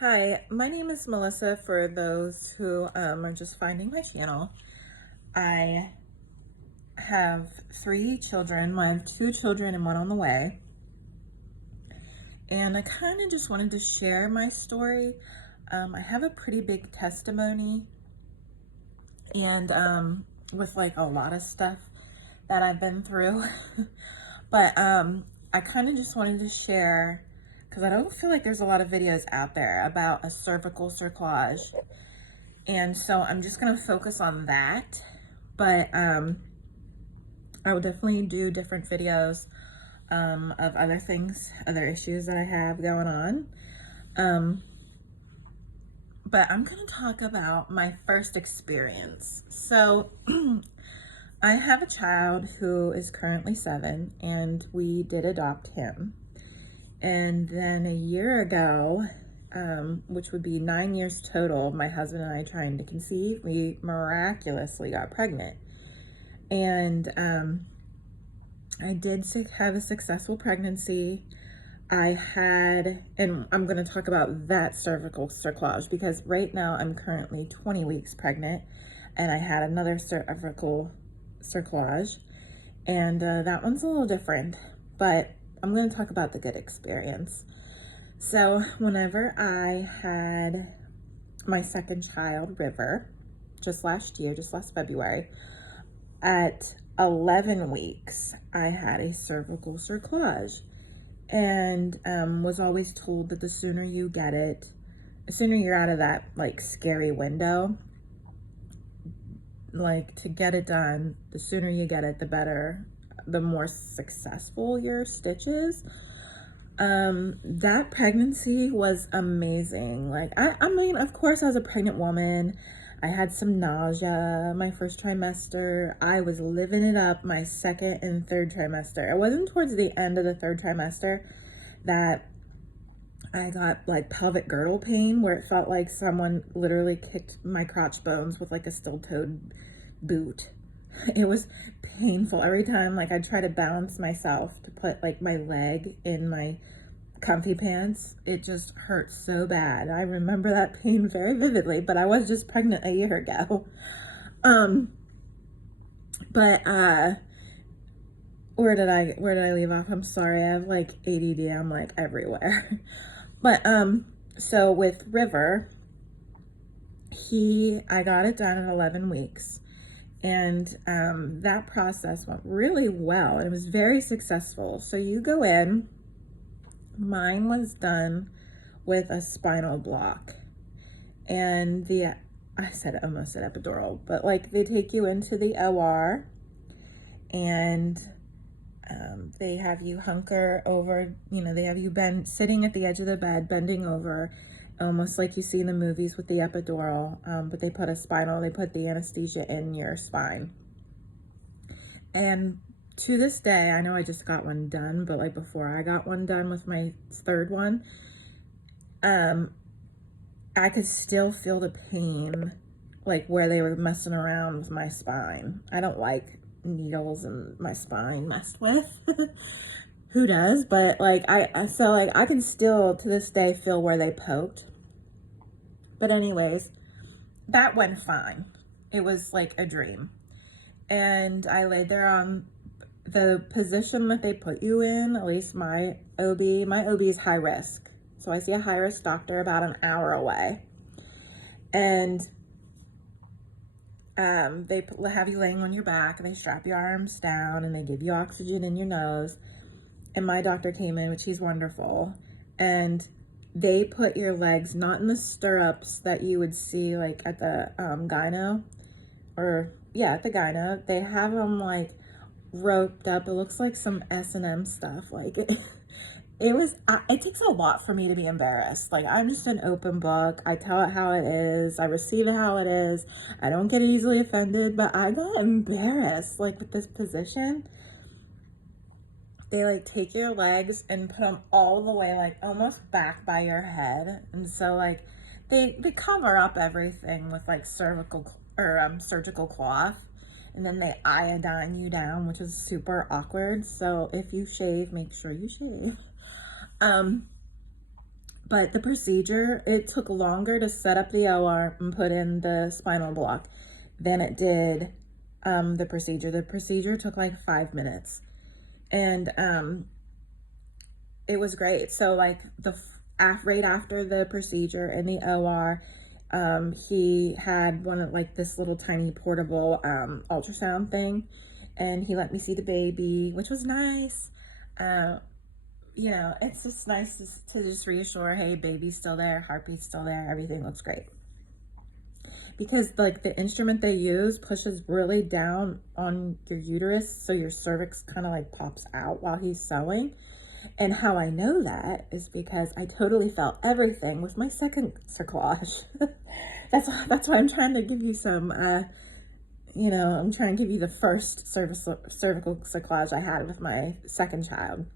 Hi, my name is Melissa for those who are just finding my channel. I have three children. I have two children and one on the way. And I kind of just wanted to share my story. I have a pretty big testimony and with like a lot of stuff that I've been through. But I kind of just wanted to share because I don't feel like there's a lot of videos out there about a cervical cerclage. And so I'm just going to focus on that. But I will definitely do different videos of other things, other issues that I have going on. But I'm going to talk about my first experience. So I have a child who is currently 7, and we did adopt him. And then a year ago, which would be 9 years total, my husband and I trying to conceive, we miraculously got pregnant. And I did have a successful pregnancy. I had, and I'm going to talk about that cervical cerclage because right now I'm currently 20 weeks pregnant, and I had another cervical cerclage, and that one's a little different, but I'm going to talk about the good experience. So whenever I had my second child, River, just last February, at 11 weeks, I had a cervical cerclage, and was always told that the sooner you get it, the sooner you're out of that like scary window, like to get it done, the sooner you get it, the better, the more successful your stitches. That pregnancy was amazing. Like, I mean, of course, as a pregnant woman, I had some nausea my first trimester. I was living it up my second and third trimester. It wasn't towards the end of the third trimester that I got like pelvic girdle pain, where it felt like someone literally kicked my crotch bones with like a steel-toed boot. It was painful every time. Like, I'd try to balance myself to put like my leg in my comfy pants. It just hurt so bad. I remember that pain very vividly, but I was just pregnant a year ago. But where did I leave off? I'm sorry. I have like ADD. I'm like everywhere. But so with River, I got it done at 11 weeks. And that process went really well. It was very successful. So you go in, mine was done with a spinal block. And I said almost an epidural, but like they take you into the OR and they have you hunker over, they have you sitting at the edge of the bed, bending over, almost like you see in the movies with the epidural, but they put the anesthesia in your spine. And to this day, I know I just got one done, but like before I got one done with my third one, I could still feel the pain, like where they were messing around with my spine. I don't like needles and my spine messed with. Who does? But like I can still to this day feel where they poked. But anyways, that went fine. It was like a dream. And I laid there on the position that they put you in, at least my OB is high risk. So I see a high risk doctor about an hour away. And they have you laying on your back, and they strap your arms down, and they give you oxygen in your nose. And my doctor came in, which he's wonderful, and they put your legs not in the stirrups that you would see like at the gyno, or yeah, at the gyno. They have them like roped up. It looks like some S&M stuff. Like it takes a lot for me to be embarrassed. Like, I'm just an open book. I tell it how it is. I receive it how it is. I don't get easily offended, but I got embarrassed like with this position. They like take your legs and put them all the way like almost back by your head. And so like they cover up everything with like surgical cloth. And then they iodine you down, which is super awkward. So if you shave, make sure you shave. But the procedure, it took longer to set up the OR and put in the spinal block than it did the procedure. The procedure took like 5 minutes. And it was great. So like right after the procedure in the OR, he had one of like this little tiny portable ultrasound thing, and he let me see the baby, which was nice. You know, it's just nice to just reassure, hey, baby's still there, heartbeat's still there, everything looks great. Because like the instrument they use pushes really down on your uterus, so your cervix kind of like pops out while he's sewing. And how I know that is because I totally felt everything with my second cerclage. That's why I'm trying to give you some, you know, I'm trying to give you the first cervical cerclage I had with my second child.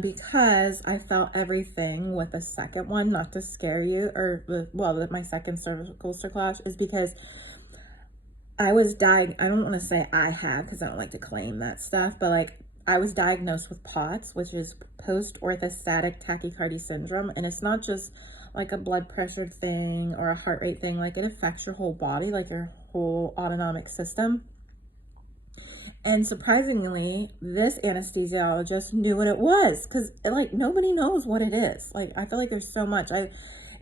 Because I felt everything with the second one, not to scare you, or well, my second cervical cerclage is because I don't want to say I have, because I don't like to claim that stuff, but like I was diagnosed with POTS, which is post-orthostatic tachycardia syndrome, and it's not just like a blood pressure thing or a heart rate thing, like it affects your whole body, like your whole autonomic system. And surprisingly, this anesthesiologist knew what it was, because like nobody knows what it is. Like I feel like there's so much. It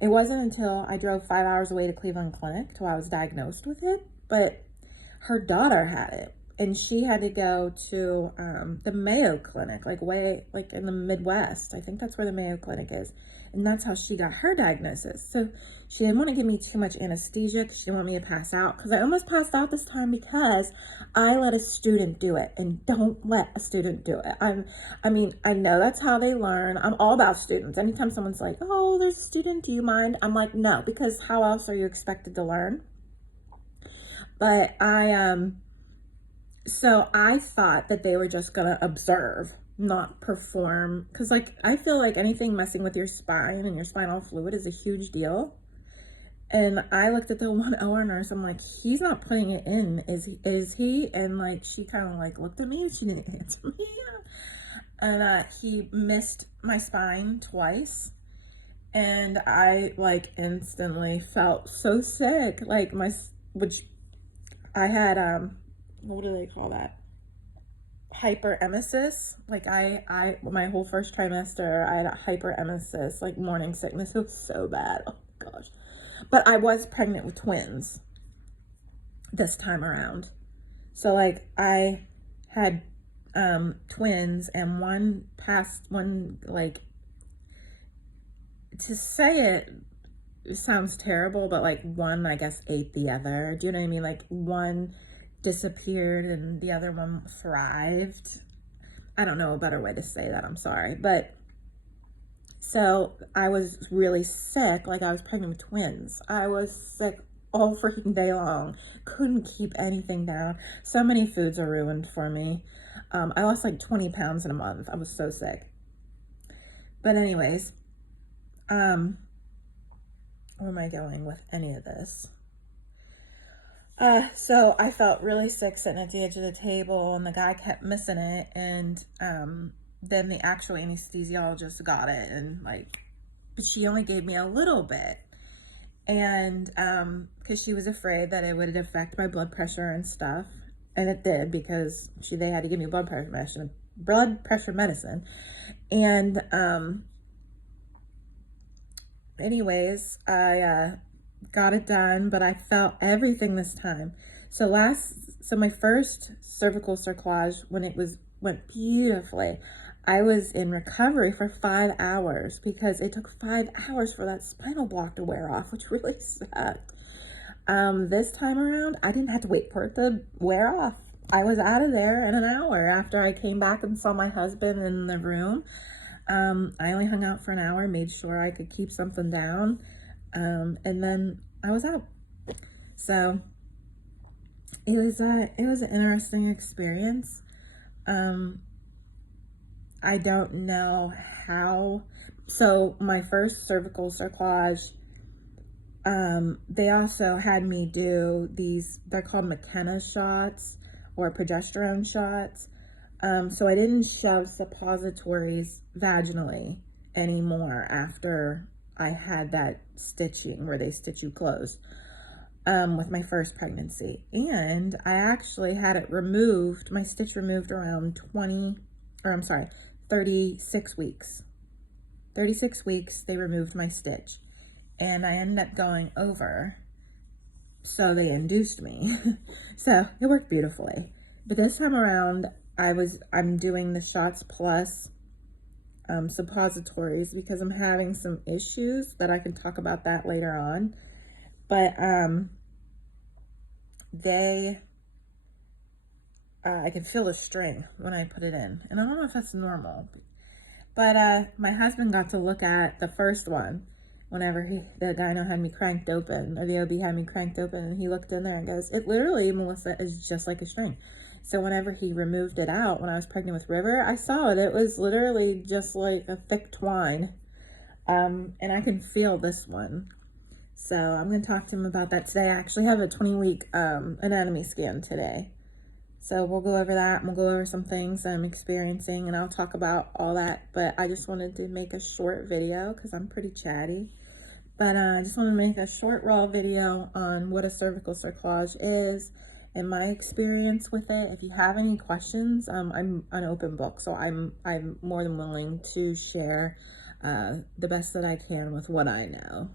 wasn't until I drove 5 hours away to Cleveland Clinic till I was diagnosed with it, but her daughter had it, and she had to go to the Mayo Clinic, like way like in the Midwest. I think that's where the Mayo Clinic is, and that's how she got her diagnosis. So she didn't want to give me too much anesthesia because she didn't want me to pass out, because I almost passed out this time because I let a student do it, and don't let a student do it. I mean, I know that's how they learn. I'm all about students. Anytime someone's like, oh, there's a student, do you mind? I'm like, no, because how else are you expected to learn? But so I thought that they were just gonna observe, not perform, because like I feel like anything messing with your spine and your spinal fluid is a huge deal. And I looked at the one OR nurse, I'm like, he's not putting it in, is he? And like she kind of like looked at me and she didn't answer me. And he missed my spine twice, and I like instantly felt so sick, like which I had what do they call that? Hyperemesis. Like I my whole first trimester, I had a hyperemesis, like morning sickness. It was so bad. Oh gosh. But I was pregnant with twins this time around. So like I had twins, and one like, to say it sounds terrible, but like one I guess ate the other. Do you know what I mean? Like one disappeared and the other one thrived. I don't know a better way to say that, I'm sorry. But so I was really sick, like I was pregnant with twins. I was sick all freaking day long. Couldn't keep anything down. So many foods are ruined for me. I lost like 20 pounds in a month. I was so sick. But anyways, where am I going with any of this? So I felt really sick sitting at the edge of the table, and the guy kept missing it, and then the actual anesthesiologist got it, and like, but she only gave me a little bit, and because she was afraid that it would affect my blood pressure and stuff, and it did, because they had to give me blood pressure medicine, and anyways, I got it done, but I felt everything this time. So my first cervical cerclage, when it went beautifully, I was in recovery for 5 hours, because it took 5 hours for that spinal block to wear off, which really sucked. This time around, I didn't have to wait for it to wear off. I was out of there in an hour after I came back and saw my husband in the room. I only hung out for an hour, made sure I could keep something down, and then I was out. So it was an interesting experience. I don't know how. So my first cervical cerclage, they also had me do these, they're called McKenna shots or progesterone shots. So I didn't shove suppositories vaginally anymore after I had that stitching where they stitch you closed with my first pregnancy. And I actually had it removed, my stitch removed around 36 weeks. 36 weeks, they removed my stitch. And I ended up going over, so they induced me. So it worked beautifully. But this time around, I'm doing the shots plus suppositories because I'm having some issues that I can talk about that later on. But I can feel the string when I put it in, and I don't know if that's normal. But my husband got to look at the first one whenever the gyno had me cranked open, or the OB had me cranked open, and he looked in there and goes, "It literally, Melissa, is just like a string." So whenever he removed it out when I was pregnant with River, I saw it. It was literally just like a thick twine. And I can feel this one. So I'm going to talk to him about that today. I actually have a 20-week anatomy scan today. So we'll go over that, and we'll go over some things I'm experiencing, and I'll talk about all that. But I just wanted to make a short video because I'm pretty chatty. But I just want to make a short, raw video on what a cervical cerclage is and my experience with it. If you have any questions, I'm an open book, so I'm more than willing to share the best that I can with what I know.